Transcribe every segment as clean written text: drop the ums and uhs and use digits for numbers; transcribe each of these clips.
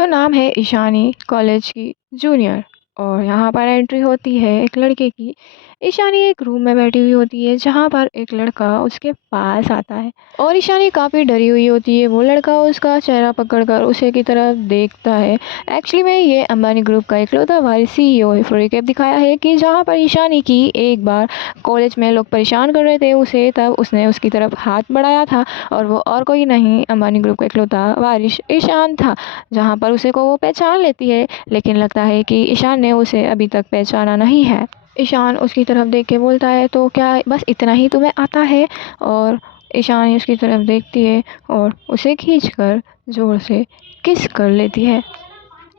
तो नाम है ईशानी, कॉलेज की जूनियर। और यहाँ पर एंट्री होती है एक लड़के की। ईशानी एक रूम में बैठी हुई होती है जहाँ पर एक लड़का उसके पास आता है और ईशानी काफ़ी डरी हुई होती है। वो लड़का उसका चेहरा पकड़कर उसे की तरफ देखता है। एक्चुअली में ये अंबानी ग्रुप का इकलौता वारिस सीईओ है। फिर रिकैप दिखाया है कि जहाँ पर ईशानी की एक बार कॉलेज में लोग परेशान कर रहे थे उसे, तब उसने उसकी तरफ हाथ बढ़ाया था और वो और कोई नहीं, अंबानी ग्रुप का इकलौता वारिस ईशान था। जहाँ पर उसे को वो पहचान लेती है, लेकिन लगता है कि ईशान ने उसे अभी तक पहचाना नहीं है। ईशान उसकी तरफ देख के बोलता है, तो क्या बस इतना ही तुम्हें आता है? और ईशान उसकी तरफ देखती है और उसे खींचकर जोर से किस कर लेती है,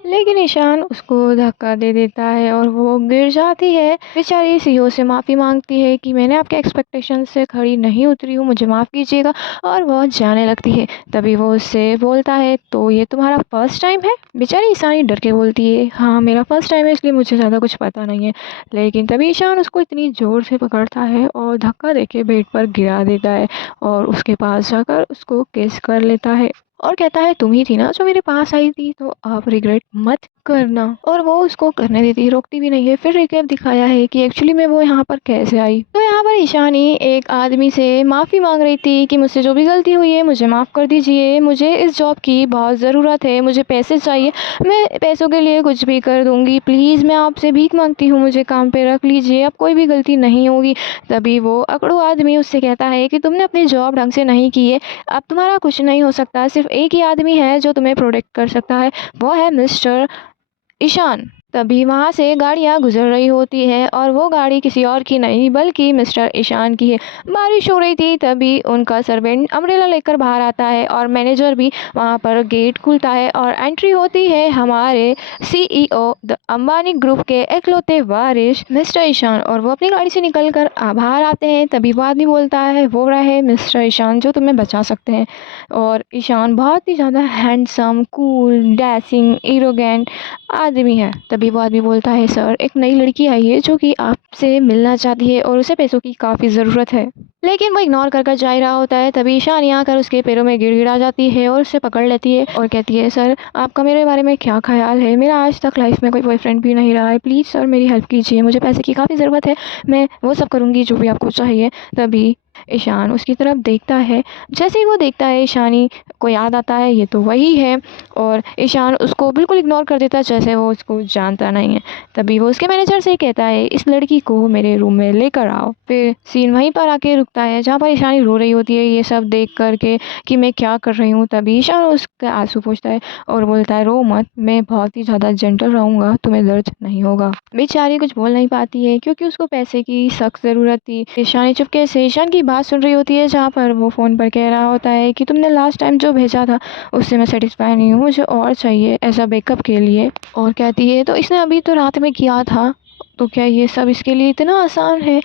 लेकिन ईशान उसको धक्का दे देता है और वो गिर जाती है। बेचारी सीईओ से माफ़ी मांगती है कि मैंने आपके एक्सपेक्टेशन से खड़ी नहीं उतरी हूँ, मुझे माफ़ कीजिएगा, और वो जाने लगती है। तभी वो उससे बोलता है, तो ये तुम्हारा फर्स्ट टाइम है? बेचारी ईशानी डर के बोलती है, हाँ मेरा फर्स्ट टाइम है, इसलिए मुझे ज़्यादा कुछ पता नहीं है। लेकिन तभी ईशान उसको इतनी ज़ोर से पकड़ता है और धक्का देके बेड पर गिरा देता है और उसके पास जाकर उसको किस कर लेता है और कहता है, तुम ही थी ना जो मेरे पास आई थी, तो आप रिग्रेट मत करना। और वो उसको करने देती है, रोकती भी नहीं है। फिर रिकैप दिखाया है कि एक्चुअली में वो यहाँ पर कैसे आई। तो यहाँ पर ईशानी एक आदमी से माफ़ी मांग रही थी कि मुझसे जो भी गलती हुई है मुझे माफ़ कर दीजिए, मुझे इस जॉब की बहुत ज़रूरत है, मुझे पैसे चाहिए, मैं पैसों के लिए कुछ भी कर दूँगी, प्लीज़ मैं आपसे भीख मांगती हूँ, मुझे काम पे रख लीजिए, अब कोई भी गलती नहीं होगी। तभी वो अकड़ू आदमी उससे कहता है कि तुमने अपनी जॉब ढंग से नहीं की है, अब तुम्हारा कुछ नहीं हो सकता, सिर्फ एक ही आदमी है जो तुम्हें प्रोटेक्ट कर सकता है, वो है मिस्टर ईशान। तभी वहाँ से गाड़ियाँ गुजर रही होती है और वो गाड़ी किसी और की नहीं बल्कि मिस्टर ईशान की है। बारिश हो रही थी, तभी उनका सर्वेंट अम्ब्रेला लेकर बाहर आता है और मैनेजर भी वहाँ पर गेट खुलता है और एंट्री होती है हमारे सीईओ द अंबानी ग्रुप के इकलौते वारिस मिस्टर ईशान। और वो अपनी गाड़ी से निकलकर बाहर आते हैं। तभी वो आदमी बोलता है, वो रहे मिस्टर ईशान जो तुम्हें बचा सकते हैं। और ईशान बहुत ही ज़्यादा हैंडसम, कूल, डैशिंग, एरोगेंट आदमी है। तभी वो आदमी बोलता है, सर एक नई लड़की आई है जो कि आपसे मिलना चाहती है और उसे पैसों की काफ़ी ज़रूरत है। लेकिन वो इग्नोर कर जा ही रहा होता है। तभी ईशानी आकर उसके पैरों में गिड़गिड़ा जाती है और उसे पकड़ लेती है और कहती है, सर आपका मेरे बारे में क्या ख्याल है? मेरा आज तक लाइफ में कोई बॉयफ्रेंड भी नहीं रहा है, प्लीज़ सर मेरी हेल्प कीजिए, मुझे पैसे की काफ़ी ज़रूरत है, मैं वो सब करूँगी जो भी आपको चाहिए। तभी ईशान उसकी तरफ देखता है। जैसे ही वो देखता है, ईशानी को याद आता है ये तो वही है और ईशान उसको बिल्कुल इग्नोर कर देता है जैसे वो उसको जानता नहीं है। तभी वो उसके मैनेजर से कहता है, इस लड़की को मेरे रूम में लेकर आओ। फिर सीन वहीं पर आके रुकता है जहाँ पर ईशानी रो रही होती है ये सब देख करके कि मैं क्या कर रही हूँ। तभी ईशान उसके आंसू पोंछता है और बोलता है, रो मत, मैं बहुत ही ज़्यादा जेंटल रहूँगा, तुम्हें दर्द नहीं होगा। बेचारी कुछ बोल नहीं पाती है क्योंकि उसको पैसे की सख्त ज़रूरत थी। ईशानी चुपके से ईशान की बात सुन रही होती है जहाँ पर वो फ़ोन पर कह रहा होता है कि तुमने लास्ट टाइम जो भेजा था उससे मैं सेटिस्फाई नहीं हूँ, मुझे और चाहिए ऐसा बैकअप के लिए। और कहती है, तो इसने अभी तो रात में किया था, तो क्या ये सब इसके लिए इतना आसान है?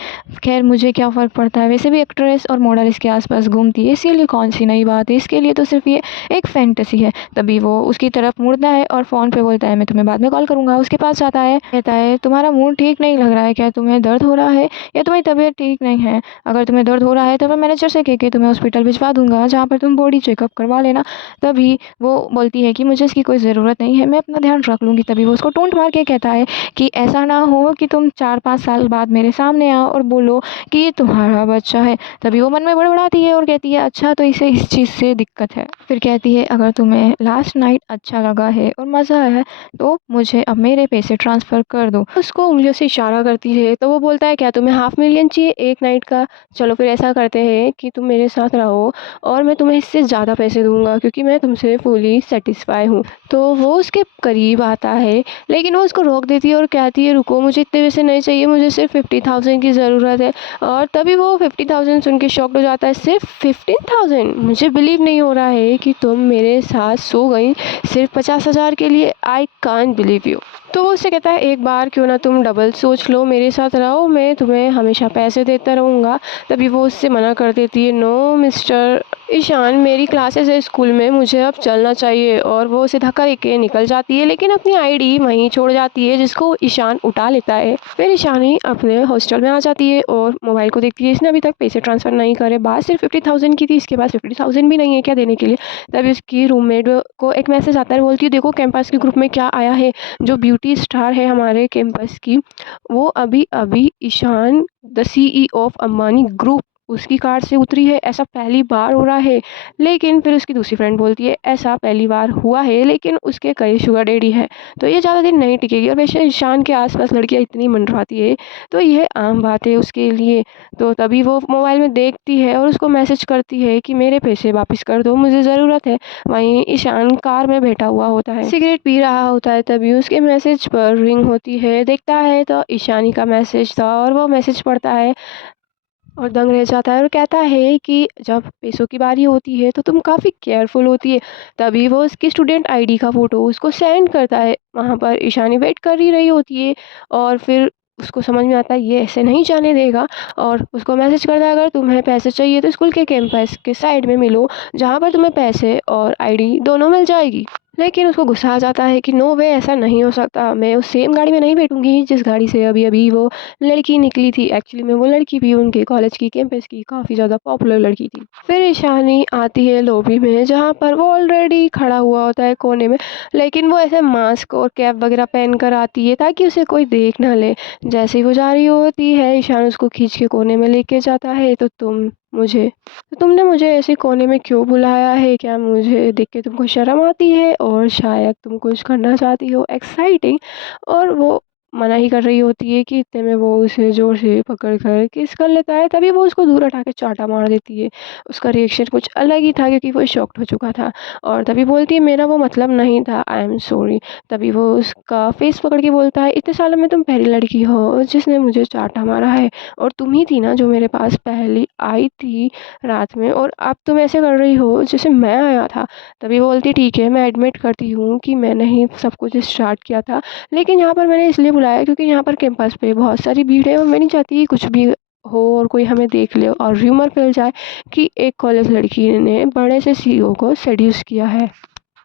खैर मुझे क्या फ़र्क पड़ता है, वैसे भी एक्ट्रेस और मॉडल इसके आसपास घूमती है, इसीलिए कौन सी नई बात है, इसके लिए तो सिर्फ ये एक फैंटेसी है। तभी वो उसकी तरफ मुड़ता है और फ़ोन पे बोलता है, मैं तुम्हें बाद में कॉल करूँगा। उसके पास जाता है, कहता है, तुम्हारा मूड ठीक नहीं लग रहा है क्या? तुम्हें दर्द हो रहा है या तुम्हारी तबीयत ठीक नहीं है? अगर तुम्हें दर्द हो रहा है तो मैं मैनेजर से कह के तुम्हें हॉस्पिटल भिजवा दूँगा जहाँ पर तुम बॉडी चेकअप करवा लेना। तभी वो बोलती है कि मुझे इसकी कोई ज़रूरत नहीं है, मैं अपना ध्यान रख लूँगी। तभी वो उसको टोंट मार के कहता है कि ऐसा ना हो कि तुम 4-5 साल बाद मेरे सामने आओ और बोलो कि ये तुम्हारा बच्चा है। तभी वो मन में बड़बड़ाती है और कहती है, अच्छा तो इसे इस चीज़ से दिक्कत है। फिर कहती है, अगर तुम्हें लास्ट नाइट अच्छा लगा है और मज़ा आया है तो मुझे अब मेरे पैसे ट्रांसफ़र कर दो। उसको उंगलियों से इशारा करती है। तो वो बोलता है, क्या तुम्हें 500,000 चाहिए एक नाइट का? चलो फिर ऐसा करते हैं कि तुम मेरे साथ रहो और मैं तुम्हें इससे ज़्यादा पैसे दूँगा क्योंकि मैं तुमसे फुली सैटिस्फाई हूँ। तो वो उसके करीब आता है लेकिन वो उसको रोक देती है और कहती है, रुको, मुझे इतने पैसे नहीं चाहिए, मुझे सिर्फ 50,000 की ज़रूरत है। और तभी वो 50,000 सुन के शॉक्ड हो जाता है। सिर्फ 15,000? मुझे बिलीव नहीं हो रहा है कि तुम मेरे साथ सो गई सिर्फ 50,000 के लिए। I can't believe you. तो वो उससे कहता है एक बार क्यों ना तुम डबल सोच लो, मेरे साथ रहो, मैं तुम्हें हमेशा पैसे देता रहूँगा। तभी वो उससे मना कर देती है, नो मिस्टर ईशान, मेरी क्लासेस है स्कूल में, मुझे अब चलना चाहिए। और वो उसे धक्का देके निकल जाती है, लेकिन अपनी आईडी वहीं छोड़ जाती है जिसको ईशान उठा लेता है। फिर ईशानी अपने हॉस्टल में आ जाती है और मोबाइल को देखती है, इसने अभी तक पैसे ट्रांसफ़र नहीं करे, बात सिर्फ 50,000 की थी, इसके पास 50,000 भी नहीं है क्या देने के लिए। तभी उसकी रूममेट को एक मैसेज आता है, बोलती है देखो कैंपस के ग्रुप में क्या आया है, जो ब्यूटी स्टार है हमारे कैंपस की, वो अभी अभी Ishaan the CEO of Ambani group उसकी कार से उतरी है, ऐसा पहली बार हो रहा है। लेकिन फिर उसकी दूसरी फ्रेंड बोलती है ऐसा पहली बार हुआ है, लेकिन उसके कई शुगर डैडी है, तो ये ज़्यादा दिन नहीं टिकेगी। और वैसे ईशान के आसपास लड़कियां इतनी मंडराती है, तो यह आम बात है उसके लिए। तो तभी वो मोबाइल में देखती है और उसको मैसेज करती है कि मेरे पैसे वापस कर दो, मुझे ज़रूरत है। वहीं ईशान कार में बैठा हुआ होता है, सिगरेट पी रहा होता है। तभी उसके मैसेज पर रिंग होती है, देखता है तो ईशानी का मैसेज था और वो मैसेज पढ़ता है और दंग रह जाता है और कहता है कि जब पैसों की बारी होती है तो तुम काफ़ी केयरफुल होती है। तभी वो उसकी स्टूडेंट आईडी का फ़ोटो उसको सेंड करता है। वहाँ पर ईशानी वेट कर ही रही होती है और फिर उसको समझ में आता है ये ऐसे नहीं जाने देगा, और उसको मैसेज करता है अगर तुम्हें पैसे चाहिए तो स्कूल के कैंपस के साइड में मिलो, जहाँ पर तुम्हें पैसे और आईडी दोनों मिल जाएगी। लेकिन उसको गुस्सा आ जाता है कि नो वे, ऐसा नहीं हो सकता, मैं उस सेम गाड़ी में नहीं बैठूंगी जिस गाड़ी से अभी अभी वो लड़की निकली थी। एक्चुअली में वो लड़की भी उनके कॉलेज की कैंपस की काफ़ी ज़्यादा पॉपुलर लड़की थी। फिर ईशानी आती है लॉबी में, जहाँ पर वो ऑलरेडी खड़ा हुआ होता है कोने में, लेकिन वो ऐसे मास्क और कैप वगैरह पहन कर आती है ताकि उसे कोई देख ना ले। जैसे ही वो जा रही होती है, ईशान उसको खींच के कोने में लेके जाता है, तो तुमने मुझे ऐसे कोने में क्यों बुलाया है, क्या मुझे देख के तुमको शर्म आती है और शायद तुम कुछ करना चाहती हो एक्साइटिंग। और वो मना ही कर रही होती है कि इतने में वो उसे ज़ोर से पकड़ कर किस कर लेता है। तभी वो उसको दूर हटा के चाटा मार देती है। उसका रिएक्शन कुछ अलग ही था क्योंकि वो शॉक्ड हो चुका था, और तभी बोलती है मेरा वो मतलब नहीं था, आई एम सॉरी। तभी वो उसका फेस पकड़ के बोलता है इतने सालों में तुम पहली लड़की हो जिसने मुझे चाटा मारा है, और तुम ही थी ना जो मेरे पास पहली आई थी रात में, और अब तुम ऐसे कर रही हो जैसे मैं आया था। तभी वो बोलती ठीक है, मैं एडमिट करती हूँ कि मैंने ही सब कुछ स्टार्ट किया था, लेकिन यहाँ पर मैंने इसलिए बुलाया क्योंकि यहाँ पर कैंपस पे बहुत सारी भीड़ है और मैं नहीं चाहती कि कुछ भी हो और कोई हमें देख ले और र्यूमर फैल जाए कि एक कॉलेज लड़की ने बड़े से सीईओ को सेड्यूस किया है।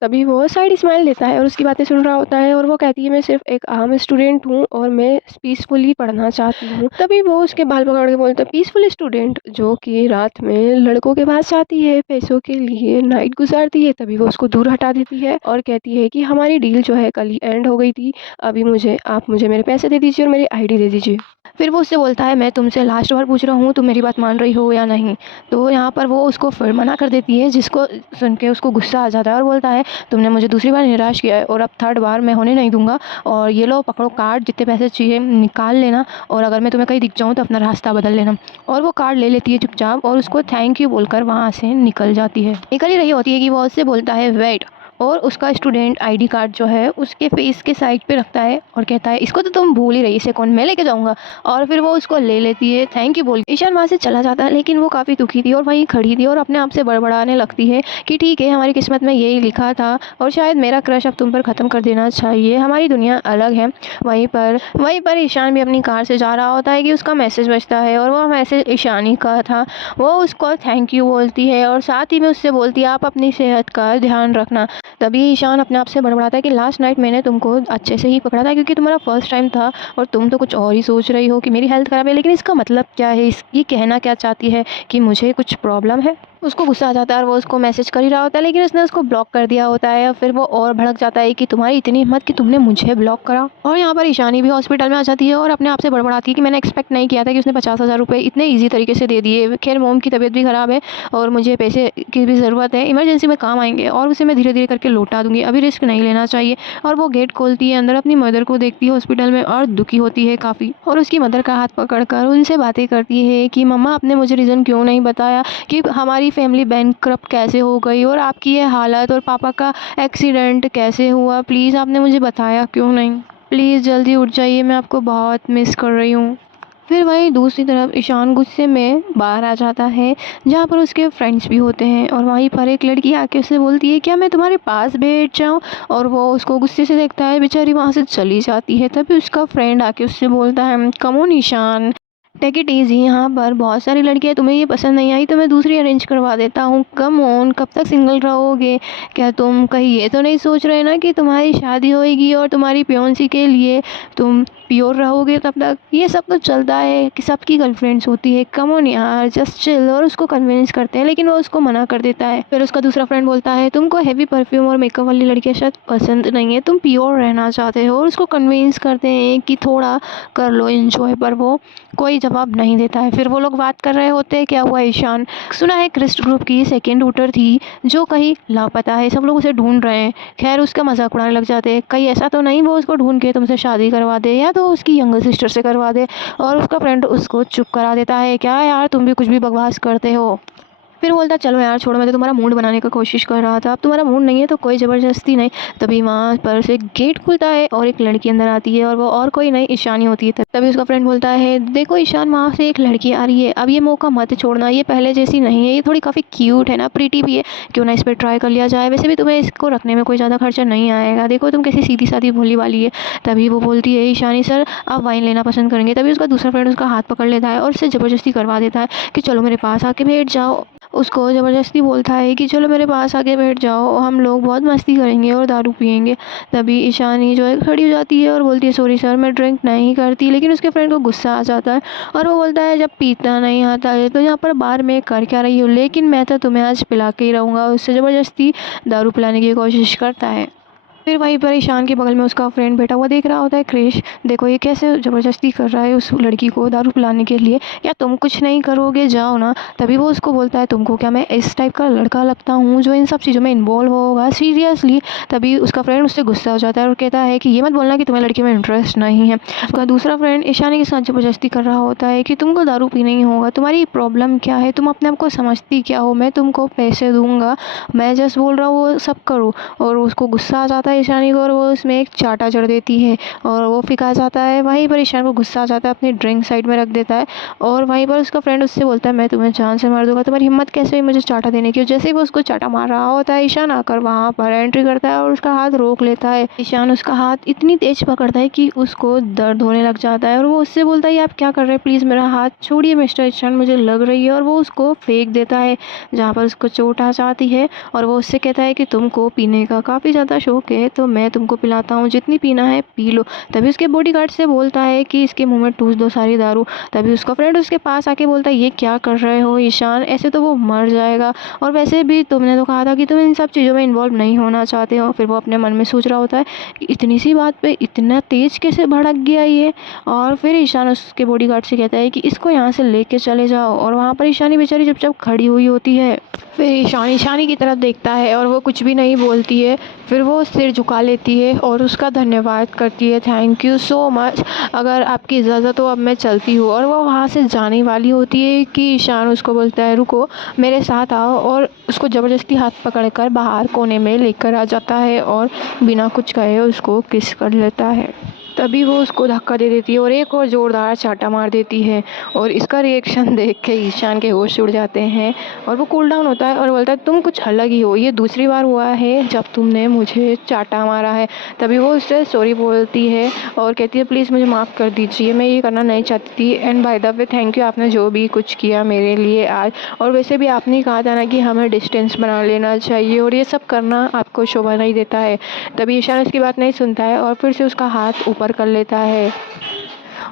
तभी वो साइड स्माइल देता है और उसकी बातें सुन रहा होता है, और वो कहती है मैं सिर्फ एक आम स्टूडेंट हूँ और मैं पीसफुली पढ़ना चाहती हूँ। तभी वो उसके बाल पकड़ के बोलता है पीसफुल स्टूडेंट जो कि रात में लड़कों के पास जाती है, पैसों के लिए नाइट गुजारती है। तभी वो उसको दूर हटा देती है और कहती है कि हमारी डील जो है कल ही एंड हो गई थी, अभी आप मुझे मेरे पैसे दे दीजिए और मेरी आईडी दे दीजिए। फिर वो उससे बोलता है मैं तुमसे लास्ट बार पूछ रहा हूँ, तुम मेरी बात मान रही हो या नहीं। तो यहाँ पर वो उसको फिर मना कर देती है, जिसको सुन के उसको गुस्सा आ जाता है और बोलता है तुमने मुझे दूसरी बार निराश किया है और अब थर्ड बार मैं होने नहीं दूंगा, और ये लो पकड़ो कार्ड, जितने पैसे चाहिए निकाल लेना, और अगर मैं तुम्हें कहीं दिख जाऊँ तो अपना रास्ता बदल लेना। और वो कार्ड ले लेती है चुपचाप और उसको थैंक यू बोलकर वहाँ से निकल जाती है। निकल ही रही होती है कि वो उससे बोलता है वेट, और उसका स्टूडेंट आईडी कार्ड जो है उसके फेस के साइड पे रखता है और कहता है इसको तो तुम भूल ही रही, इसे कौन मैं लेके जाऊंगा। और फिर वो उसको ले लेती है थैंक यू बोल के। ईशान वहाँ से चला जाता है, लेकिन वो काफ़ी दुखी थी और वहीं खड़ी थी और अपने आप से बड़बड़ाने लगती है कि ठीक है हमारी किस्मत में यही लिखा था और शायद मेरा क्रश अब तुम पर ख़त्म कर देना चाहिए, हमारी दुनिया अलग है। वहीं पर ईशान भी अपनी कार से जा रहा होता है कि उसका मैसेज बजता है और वो मैसेज ईशानी का था। वो उसको थैंक यू बोलती है और साथ ही में उससे बोलती है आप अपनी सेहत का ध्यान रखना। तभी ईशान अपने आप से बड़बड़ाता है कि लास्ट नाइट मैंने तुमको अच्छे से ही पकड़ा था क्योंकि तुम्हारा फर्स्ट टाइम था और तुम तो कुछ और ही सोच रही हो कि मेरी हेल्थ ख़राब है, लेकिन इसका मतलब क्या है, ये कहना क्या चाहती है कि मुझे कुछ प्रॉब्लम है। उसको गुस्सा आ जाता है और वो उसको मैसेज कर ही रहा होता है, लेकिन उसने उसको ब्लॉक कर दिया होता है। और फिर वो और भड़क जाता है कि तुम्हारी इतनी हिम्मत कि तुमने मुझे ब्लॉक करा। और यहाँ पर ईशानी भी हॉस्पिटल में आ जाती है और अपने आप से बड़बड़ाती है कि मैंने एक्सपेक्ट नहीं किया था कि उसने 50,000 रुपये इतने ईजी तरीके से दे दिए। खैर मोम की तबीयत भी ख़राब है और मुझे पैसे की भी ज़रूरत है, इमरजेंसी में काम आएंगे और उसे मैं धीरे धीरे करके लौटा दूंगी, अभी रिस्क नहीं लेना चाहिए। और वो गेट खोलती है, अंदर अपनी मदर को देखती है हॉस्पिटल में और दुखी होती है काफ़ी, और उसकी मदर का हाथ पकड़कर उनसे बातें करती है कि मम्मा आपने मुझे रीज़न क्यों नहीं बताया कि हमारी फैमिली बैंकक्रप्ट कैसे हो गई और आपकी ये हालत और पापा का एक्सीडेंट कैसे हुआ, प्लीज़ आपने मुझे बताया क्यों नहीं, प्लीज़ जल्दी उठ जाइए, मैं आपको बहुत मिस कर रही हूँ। फिर वहीं दूसरी तरफ ईशान गुस्से में बाहर आ जाता है, जहाँ पर उसके फ्रेंड्स भी होते हैं, और वहीं पर एक लड़की आके उससे बोलती है क्या मैं तुम्हारे पास बैठ जाऊँ, और वो उसको गुस्से से देखता है, बेचारी वहाँ से चली जाती है। तभी उसका फ्रेंड आके उससे बोलता है come on Ishaan, take it easy, यहाँ पर बहुत सारी लड़कियाँ, तुम्हें ये पसंद नहीं आई तो मैं दूसरी अरेंज करवा देता हूँ, कम ऑन, कब तक सिंगल रहोगे? क्या तुम कहीं ये तो नहीं सोच रहे ना कि तुम्हारी शादी होएगी और तुम्हारी पियोंसी के लिए तुम प्योर रहोगे तब तक? ये सब तो चलता है कि सबकी गर्लफ्रेंड्स होती है, कम ऑन यार, जस्ट चिल, और उसको कन्विंस करते हैं, लेकिन वो उसको मना कर देता है। फिर उसका दूसरा फ्रेंड बोलता है तुमको हैवी परफ्यूम और मेकअप वाली लड़कियाँ शायद पसंद नहीं है, तुम प्योर रहना चाहते हो, और उसको कन्विंस करते हैं कि थोड़ा कर लो एंजॉय, पर वो कोई जवाब नहीं देता है। फिर वो लोग बात कर रहे होते हैं क्या हुआ ईशान, सुना है क्रिस्ट ग्रुप की सेकेंड वोटर थी जो कहीं लापता है, सब लोग उसे ढूंढ रहे हैं। खैर उसका मजाक उड़ाने लग जाते हैं, कहीं ऐसा तो नहीं वो उसको ढूंढ के तुमसे शादी करवा दे, या तो उसकी यंगर सिस्टर से करवा दे। और उसका फ्रेंड उसको चुप करा देता है, क्या यार तुम भी कुछ भी बकवास करते हो। फिर बोलता चलो यार छोड़ो, मैं तो तुम्हारा मूड बनाने का कोशिश कर रहा था, अब तुम्हारा मूड नहीं है तो कोई ज़बरदस्ती नहीं। तभी वहाँ पर से गेट खुलता है और एक लड़की अंदर आती है, और वो और कोई नहीं ईशानी होती है। तभी उसका फ्रेंड बोलता है देखो ईशान, वहाँ से एक लड़की आ रही है, अब ये मौका मत छोड़ना, ये पहले जैसी नहीं है, ये थोड़ी काफ़ी क्यूट है ना, प्रीटी भी है, क्यों ना इस पर ट्राई कर लिया जाए, वैसे भी तुम्हें इसको रखने में कोई ज़्यादा खर्चा नहीं आएगा, देखो तुम कैसी सीधी सादी भोली वाली है। तभी वो बोलती है ईशानी सर आप वाइन लेना पसंद करेंगे। तभी उसका दूसरा फ्रेंड उसका हाथ पकड़ लेता है और उससे ज़बरदस्ती करवा देता है कि चलो मेरे पास आके बैठ जाओ। उसको ज़बरदस्ती बोलता है कि चलो मेरे पास आके बैठ जाओ, हम लोग बहुत मस्ती करेंगे और दारू पिएंगे। तभी ईशानी जो है खड़ी हो जाती है और बोलती है सॉरी सर मैं ड्रिंक नहीं करती, लेकिन उसके फ्रेंड को गुस्सा आ जाता है और वो बोलता है जब पीता नहीं आता है तो यहाँ पर बार में कर क्या रही हो, लेकिन मैं तो तुम्हें आज पिला के ही रहूँगा। उससे ज़बरदस्ती दारू पिलाने की कोशिश करता है। फिर वहीं पर ईशान के बगल में उसका फ्रेंड बैठा हुआ देख रहा होता है क्रिश, देखो ये कैसे ज़बरदस्ती कर रहा है उस लड़की को दारू पिलाने के लिए, या तुम कुछ नहीं करोगे जाओ ना। तभी वो उसको बोलता है तुमको क्या मैं इस टाइप का लड़का लगता हूँ जो इन सब चीज़ों में इन्वॉल्व होगा सीरियसली। तभी उसका फ्रेंड उससे गुस्सा हो जाता है और कहता है कि ये मत बोलना कि तुम्हें लड़की में इंटरेस्ट नहीं है। उसका दूसरा फ्रेंड ईशानी के साथ ज़बरदस्ती कर रहा होता है कि तुमको दारू पीना ही होगा, तुम्हारी प्रॉब्लम क्या है, तुम अपने आप को समझती क्या हो, मैं तुमको पैसे दूंगा, मैं जस्ट बोल रहा हूँ वो सब करो। और उसको गुस्सा आ जाता है ईशानी को और वो उसमें एक चाटा जड़ देती है और वो फिका जाता है। वहीं पर ईशान को गुस्सा आ जाता है, अपनी ड्रिंक साइड में रख देता है और वहीं पर उसका फ्रेंड उससे बोलता है मैं तुम्हें जान से मार दूंगा, तुम्हारी हिम्मत कैसे हुई मुझे चाटा देने की। जैसे ही वो उसको चाटा मार रहा होता है ईशान आकर वहाँ पर एंट्री करता है और उसका हाथ रोक लेता है। ईशान उसका हाथ इतनी तेज पकड़ता है कि उसको दर्द होने लग जाता है और वो उससे बोलता है आप क्या कर रहे हैं, प्लीज़ मेरा हाथ छोड़िए मिस्टर ईशान, मुझे लग रही है। और वो उसको फेंक देता है जहाँ पर उसको चोट आ जाती है और वो उससे कहता है कि तुमको पीने का काफ़ी ज़्यादा शौक है तो मैं तुमको पिलाता हूँ, जितनी पीना है पी लो। तभी उसके बॉडीगार्ड से बोलता है कि इसके मुंह में ठूस दो सारी दारू। तभी उसका फ्रेंड उसके पास आके बोलता है ये क्या कर रहे हो ईशान, ऐसे तो वो मर जाएगा, और वैसे भी तुमने तो कहा था कि तुम इन सब चीज़ों में इन्वॉल्व नहीं होना चाहते हो। फिर वो अपने मन में सोच रहा होता है कि इतनी सी बात पे इतना तेज कैसे भड़क गया ये। और फिर ईशान उसके बॉडीगार्ड से कहता है कि इसको यहाँ से लेके चले जाओ, और वहाँ पर ईशानी बेचारी चुपचाप खड़ी हुई होती है। फिर ईशानी की तरफ देखता है और वो कुछ भी नहीं बोलती है। फिर वो सिर झुका लेती है और उसका धन्यवाद करती है, थैंक यू सो मच, अगर आपकी इजाज़त हो अब मैं चलती हूँ। और वो वहाँ से जाने वाली होती है कि ईशान उसको बोलता है रुको मेरे साथ आओ, और उसको ज़बरदस्ती हाथ पकड़कर बाहर कोने में लेकर आ जाता है और बिना कुछ कहे उसको किस कर लेता है। तभी वो उसको धक्का दे देती है और एक और ज़ोरदार चाटा मार देती है, और इसका रिएक्शन देख के ईशान के होश उड़ जाते हैं और वो कूल डाउन होता है और बोलता है तुम कुछ अलग ही हो, ये दूसरी बार हुआ है जब तुमने मुझे चाटा मारा है। तभी वो उससे सॉरी बोलती है और कहती है प्लीज़ मुझे माफ़ कर दीजिए, मैं ये करना नहीं चाहती थी, and by the way thank you आपने जो भी कुछ किया मेरे लिए आज, और वैसे भी आपने कहा था ना कि हमें डिस्टेंस बना लेना चाहिए और ये सब करना आपको शोभा नहीं देता है। तभी ईशान उसकी बात नहीं सुनता है और फिर से उसका हाथ ऊपर कर लेता है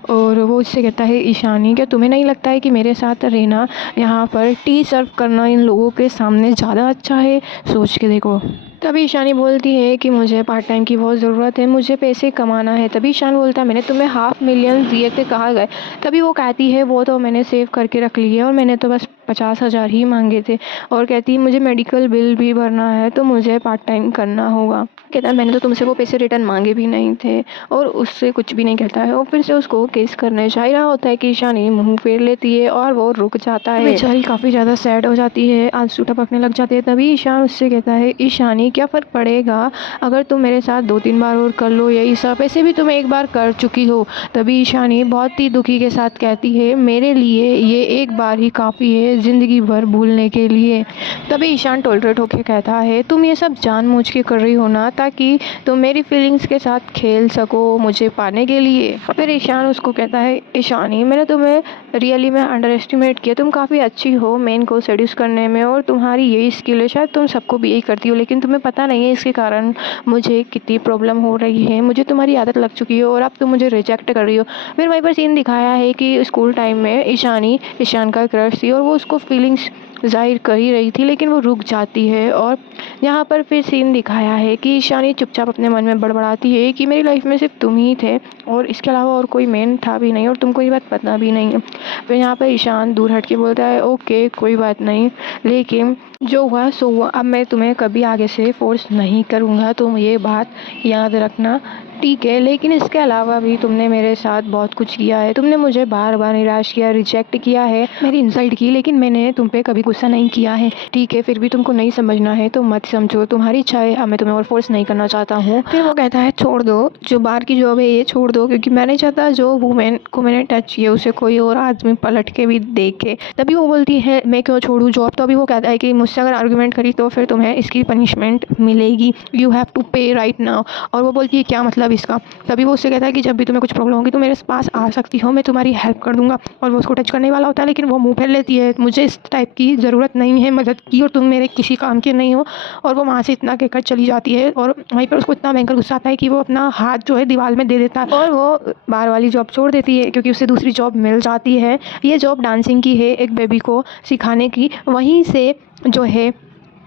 और वो उससे कहता है ईशानी क्या तुम्हें नहीं लगता है कि मेरे साथ रहना, यहाँ पर टी सर्व करना इन लोगों के सामने ज़्यादा अच्छा है, सोच के देखो। तभी ईशानी बोलती है कि मुझे पार्ट टाइम की बहुत ज़रूरत है, मुझे पैसे कमाना है। तभी ईशान बोलता है मैंने तुम्हें 500,000 दिए थे कहाँ गए। तभी वो कहती है वो तो मैंने सेव करके रख लिए और मैंने तो बस 50,000 ही मांगे थे, और कहती है मुझे मेडिकल बिल भी भरना है तो मुझे पार्ट टाइम करना होगा। कहता है मैंने तो तुमसे वो पैसे रिटर्न मांगे भी नहीं थे, और उससे कुछ भी नहीं कहता है और फिर से उसको किस करने जा ही रहा होता है कि ईशानी मुंह फेर लेती है और वो रुक जाता है। बेचारी काफ़ी ज़्यादा सैड हो जाती है, आंसू टपकने लग जाते हैं। तभी ईशान उससे कहता है ईशानी क्या फ़र्क पड़ेगा अगर तुम मेरे साथ 2-3 बार और कर लो यही सब, ऐसे भी तुम एक बार कर चुकी हो। तभी ईशानी बहुत ही दुखी के साथ कहती है मेरे लिए ये एक बार ही काफ़ी है ज़िंदगी भर भूलने के लिए। तभी ईशान टोलरेट होकर कहता है तुम ये सब जानबूझ के कर रही हो ना, ताकि तुम मेरी फीलिंग्स के साथ खेल सको मुझे पाने के लिए। फिर ईशान उसको कहता है ईशानी मैंने तुम्हें रियली में अंडर एस्टिमेट किया, तुम काफ़ी अच्छी हो मेन को सेड्यूस करने में और तुम्हारी यही स्किल है, शायद तुम सबको भी यही करती हो, लेकिन तुम्हें पता नहीं है इसके कारण मुझे कितनी प्रॉब्लम हो रही है। मुझे तुम्हारी आदत लग चुकी है और अब तुम मुझे रिजेक्ट कर रही हो। फिर वहीं पर सीन दिखाया है कि स्कूल टाइम में ईशान का क्रश थी और वो उसको फीलिंग्स ज़ाहिर कर ही रही थी, लेकिन वो रुक जाती है। और यहाँ पर फिर सीन दिखाया है कि ईशानी चुपचाप अपने मन में बड़बड़ाती है कि मेरी लाइफ में सिर्फ तुम ही थे और इसके अलावा और कोई मेन था भी नहीं और तुमको ये बात पता भी नहीं है। फिर यहाँ पर ईशान दूर हट के बोलता है ओके कोई बात नहीं, लेकिन जो हुआ सो हुआ, अब मैं तुम्हें कभी आगे से फोर्स नहीं करूँगा, तुम ये बात याद रखना ठीक है। लेकिन इसके अलावा भी तुमने मेरे साथ बहुत कुछ किया है, तुमने मुझे बार बार निराश किया, रिजेक्ट किया है, मेरी इंसल्ट की, लेकिन मैंने तुम पे कभी गुस्सा नहीं किया है ठीक है। फिर भी तुमको नहीं समझना है तो मत समझो, तुम्हारी इच्छा है, अब मैं तुम्हें और फोर्स नहीं करना चाहता हूँ। फिर वो कहता है छोड़ दो, जो बाहर की जॉब है ये छोड़ दो, क्योंकि मैं नहीं चाहता जो वुमेन को मैंने टच किया उसे कोई और आदमी पलट के भी देखे। तभी वो बोलती है मैं क्यों छोड़ूँ जॉब। तो अभी वो कहता है कि मुझसे अगर आर्गूमेंट करी तो फिर तुम्हें इसकी पनिशमेंट मिलेगी, यू हैव टू पे राइट नाउ। और वो बोलती है क्या मतलब इसका। तभी वो उससे कहता है कि जब भी तुम्हें कुछ प्रॉब्लम होगी तो मेरे पास आ सकती हो, मैं तुम्हारी हेल्प कर दूंगा। और वो उसको टच करने वाला होता है, लेकिन वो मुंह फेर लेती है मुझे इस टाइप की ज़रूरत नहीं है मदद की और तुम मेरे किसी काम के नहीं हो। और वो वहाँ से इतना कहकर चली जाती है और वहीं पर उसको इतना भयंकर गुस्सा आता है कि वो अपना हाथ जो है दीवार में दे देता है और वो बाहर वाली जॉब छोड़ देती है, क्योंकि उसे दूसरी जॉब मिल जाती है। ये जॉब डांसिंग की है, एक बेबी को सिखाने की। वहीं से जो है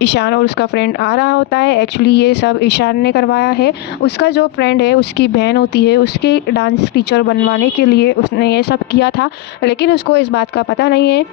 ईशान और उसका फ्रेंड आ रहा होता है। एक्चुअली ये सब ईशान ने करवाया है, उसका जो फ्रेंड है उसकी बहन होती है, उसके डांस टीचर बनवाने के लिए उसने ये सब किया था, लेकिन उसको इस बात का पता नहीं है।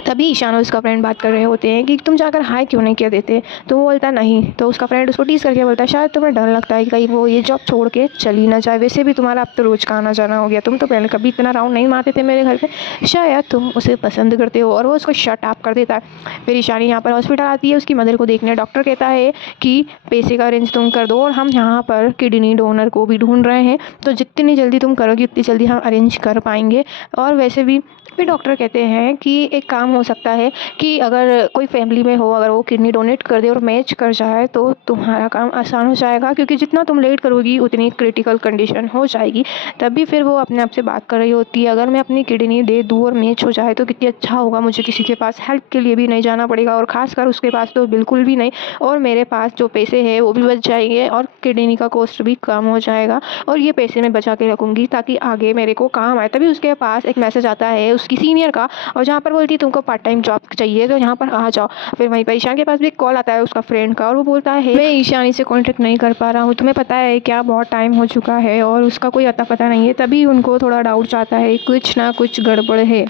तभी ईशान और उसका फ्रेंड बात कर रहे होते हैं कि तुम जाकर हाय क्यों नहीं किया देते। तो वो बोलता नहीं, तो उसका फ्रेंड उसको टीज करके बोलता है शायद तुम्हें डर लगता है कि कहीं वो ये जॉब छोड़ के चली ना जाए, वैसे भी तुम्हारा अब तो रोज़ का आना जाना हो गया, तुम तो पहले कभी इतना राउंड नहीं मारते थे मेरे घर पे, शायद तुम उसे पसंद करते हो। और वो उसको शट अप कर देता है। फिर ईशानी यहाँ पर हॉस्पिटल आती है उसकी मदर को देखने। डॉक्टर कहता है कि पैसे का अरेंज तुम कर दो और हम यहाँ पर किडनी डोनर को भी ढूंढ रहे हैं, तो जितनी जल्दी तुम करोगी उतनी जल्दी हम अरेंज कर पाएंगे। और वैसे भी फिर डॉक्टर कहते हैं कि एक काम हो सकता है कि अगर कोई फैमिली में हो, अगर वो किडनी डोनेट कर दे और मैच कर जाए तो तुम्हारा काम आसान हो जाएगा, क्योंकि जितना तुम लेट करोगी उतनी क्रिटिकल कंडीशन हो जाएगी। तभी फिर वो अपने आप से बात कर रही होती है अगर मैं अपनी किडनी दे दूँ और मैच हो जाए तो कितनी अच्छा होगा, मुझे किसी के पास हेल्प के लिए भी नहीं जाना पड़ेगा और ख़ासकर उसके पास तो बिल्कुल भी नहीं, और मेरे पास जो पैसे हैं वो भी बच जाएंगे और किडनी का कॉस्ट भी कम हो जाएगा, और ये पैसे मैं बचा के रखूँगी ताकि आगे मेरे को काम आए। तभी उसके पास एक मैसेज आता है उसकी सीनियर का, और जहाँ पर बोलती है तुमको पार्ट टाइम जॉब चाहिए तो यहाँ पर आ जाओ। फिर वहीं पर ईशान के पास भी एक कॉल आता है उसका फ्रेंड का, और वो बोलता है मैं ईशानी से कॉन्टेक्ट नहीं कर पा रहा हूँ, तुम्हें पता है क्या बहुत टाइम हो चुका है और उसका कोई अता पता नहीं है। तभी उनको थोड़ा डाउट आता है कुछ ना कुछ गड़बड़ है।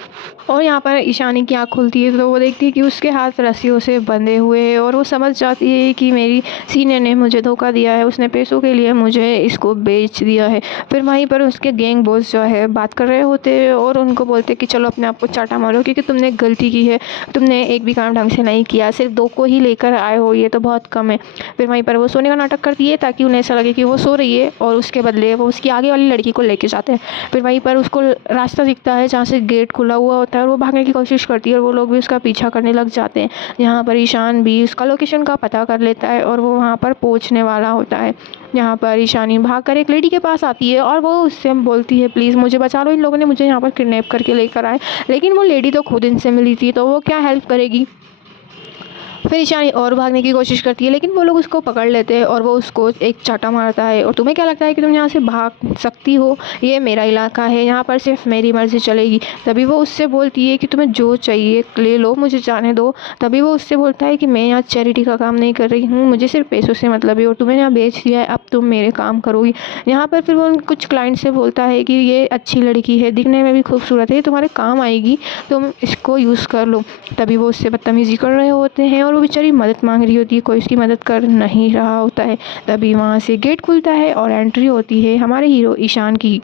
और यहाँ पर ईशानी की आँख खुलती है तो वो देखती है कि उसके हाथ रस्सियों से बंधे हुए हैं, और वो समझ जाती है कि मेरी सीनियर ने मुझे धोखा दिया है, उसने पैसों के लिए मुझे इसको बेच दिया है। फिर वहीं पर उसके गैंग बॉस जो है बात कर रहे होते हैं और उनको बोलते कि चलो अपने आप को चाटा मारो, क्योंकि तुमने गलती की है, तुमने एक भी काम ढंग से नहीं किया, सिर्फ 2 को ही लेकर आए हो, ये तो बहुत कम है। फिर वहीं पर वो सोने का नाटक करती है ताकि उन्हें ऐसा लगे कि वो सो रही है और उसके बदले वो उसकी आगे वाली लड़की को लेके जाते हैं। फिर वहीं पर उसको रास्ता दिखता है जहाँ से गेट खुला हुआ होता है और वो भागने की कोशिश करती है और वो लोग भी उसका पीछा करने लग जाते हैं। यहाँ पर ईशान भी उसका लोकेशन का पता कर लेता है और वो वहाँ पर पहुँचने वाला होता है। यहाँ पर ईशानी भागकर एक लेडी के पास आती है और वो उससे बोलती है प्लीज़ मुझे बचा लो, इन लोगों ने मुझे यहाँ पर किडनैप करके लेकर आए। लेकिन वो लेडी तो खुद इनसे मिली थी तो वो क्या हेल्प करेगी। फिर ईशानी और भागने की कोशिश करती है, लेकिन वो लोग उसको पकड़ लेते हैं और वो उसको एक चाटा मारता है। और तुम्हें क्या लगता है कि तुम यहाँ से भाग सकती हो, ये मेरा इलाका है, यहाँ पर सिर्फ मेरी मर्जी चलेगी। तभी वो उससे बोलती है कि तुम्हें जो चाहिए ले लो, मुझे जाने दो। तभी वो उससे बोलता है कि मैं यहाँ चैरिटी का काम नहीं कर रही हूँ, मुझे सिर्फ पैसों से मतलब है और तुम्हें यहाँ बेच दिया है, अब तुम मेरे काम करोगी। यहाँ पर फिर वो कुछ क्लाइंट से बोलता है कि ये अच्छी लड़की है, दिखने में भी खूबसूरत है, तुम्हारे काम आएगी, तुम इसको यूज़ कर लो। तभी वो उससे बदतमीज़ी कर रहे होते हैं और वो बेचारी मदद मांग रही होती है, कोई उसकी मदद कर नहीं रहा होता है। तभी वहाँ से गेट खुलता है और एंट्री होती है हमारे हीरो ईशान की।